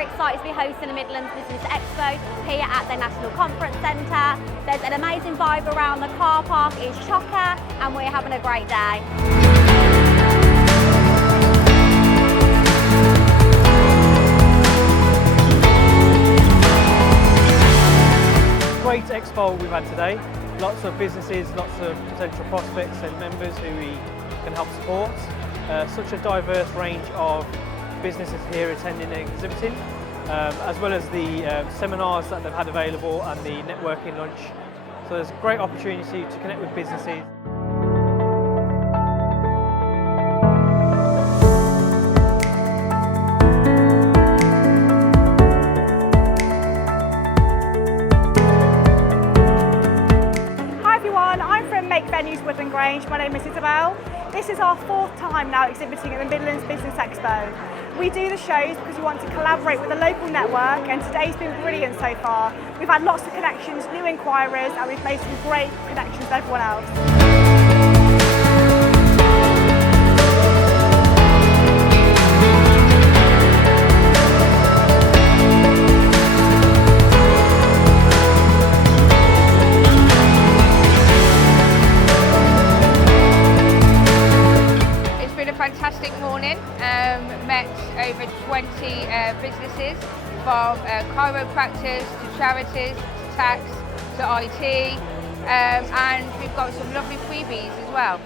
very excited to be hosting the Midlands Business Expo here at the National Conference Centre. There's an amazing vibe around the car park, it's chocker, and we're having a great day. Great expo we've had today. Lots of businesses, lots of potential prospects and members who we can help support. Such a diverse range of businesses here attending and exhibiting, as well as the seminars that they've had available and the networking lunch. So there's a great opportunity to connect with businesses. I'm from Make Venues Woodland Grange. My name is Isabel. This is our 4th time now exhibiting at the Midlands Business Expo. We do the shows because we want to collaborate with a local network, and today's been brilliant so far. We've had lots of connections, new inquirers, and we've made some great connections with everyone else. Fantastic morning, met over 20 businesses from chiropractors to charities to tax to IT, and we've got some lovely freebies as well.